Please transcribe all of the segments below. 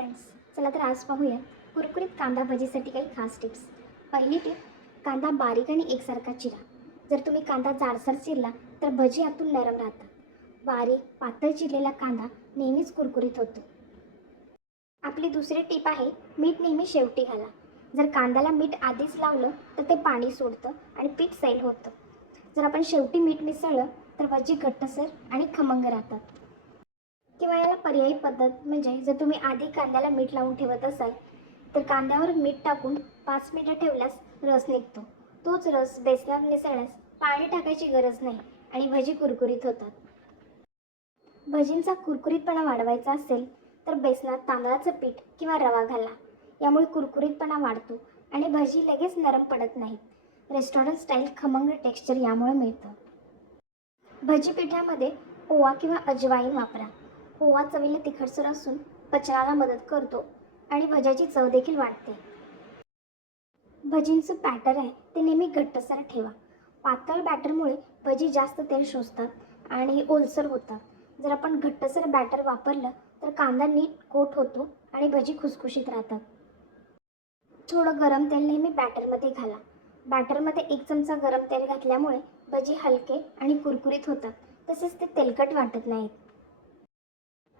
Friends, चला तर आज पाहूया कुरकुरीत कांदा भजीसाठी काही खास टिप्स। पहिली टिप, कांदा बारीक आणि एकसारखा चिरा। जर तुम्ही कांदा जाडसर चिरला तर भजी आतून नरम राहतात। बारीक पातळ चिरलेला कांदा नेहमीच कुरकुरीत होतो। आपली दुसरी टिप आहे, मीठ नेहमी शेवटी घाला। जर कांद्याला मीठ आधीच लावलं तर ते पाणी सोडतं आणि पीठ सैल होतं। जर आपण शेवटी मीठ मिसळलं तर भजी घट्टसर आणि खमंग राहतात। किंवा याला पर्यायी पद्धत म्हणजे जर तुम्ही आधी कांद्याला मीठ लावून ठेवत असाल तर कांद्यावर मीठ टाकून 5 मिनिटं ठेवल्यास रस निघतो। तोच रस बेसनात मिसळल्यास पाणी टाकायची गरज नाही आणि भजी कुरकुरीत होतात। भजींचा कुरकुरीतपणा वाढवायचा असेल तर बेसनात तांदळाचं पीठ किंवा रवा घाला। यामुळे कुरकुरीतपणा वाढतो आणि भजी लगेच नरम पडत नाहीत। रेस्टॉरंट स्टाईल खमंग टेक्स्चर यामुळे मिळतं। भजी पिठामध्ये ओवा किंवा अजवाईन वापरा। ओवा चवीला तिखटसर असून पचनाला मदत करतो आणि भज्याची चव देखील वाढते। भजींचं बॅटर आहे ते नेहमी घट्टसर ठेवा। पातळ बॅटरमुळे भजी जास्त तेल शोषतात आणि ओलसर होतात। जर आपण घट्टसर बॅटर वापरलं तर कांदा नीट कोट होतो आणि भजी खुसखुशीत राहतात। थोडं गरम तेल नेहमी बॅटरमध्ये घाला। बॅटरमध्ये 1 चमचा गरम तेल घातल्यामुळे भजी हलके आणि कुरकुरीत होतात, तसेच ते तेलकट वाटत नाहीत।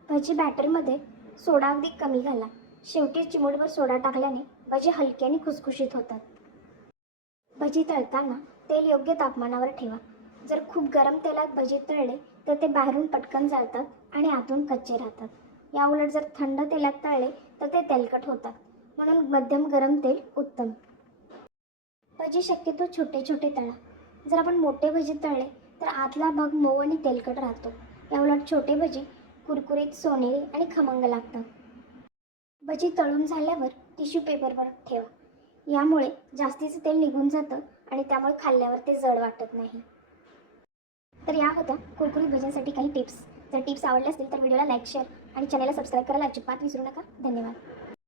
भजी बॅटरमध्ये सोडा अगदी कमी घाला। शेवटी चिमूटभर सोडा टाकल्याने भजी हलकी आणि खुसखुशीत होतात। भजी तळताना तेल योग्य तापमानावर ठेवा। जर खूप गरम तेलात भजी तळले तर ते बाहेरून पटकन जळतात आणि आतून कच्चे राहतात। याउलट जर थंड तेलात तळले तर ते तेलकट होतात, म्हणून मध्यम गरम तेल उत्तम। भजी शक्यतो छोटे छोटे तळा। जर आपण मोठे भजी तळले तर आतला भाग मऊ आणि तेलकट राहतो। याउलट छोटे भजी कुरकुरीत, सोनेरी आणि खमंग लागतात। भजी तळून झाल्यावर टिश्यू पेपरवर ठेवा। यामुळे जास्तीचं तेल निघून जातं आणि त्यामुळे खाल्ल्यावर ते जड वाटत नाही। तर या होत्या कुरकुरीत भजींसाठी काही टिप्स। जर टिप्स आवडल्या असतील तर व्हिडिओला लाईक, शेअर आणि चॅनलला सबस्क्राईब करायला अजिबात विसरू नका। धन्यवाद।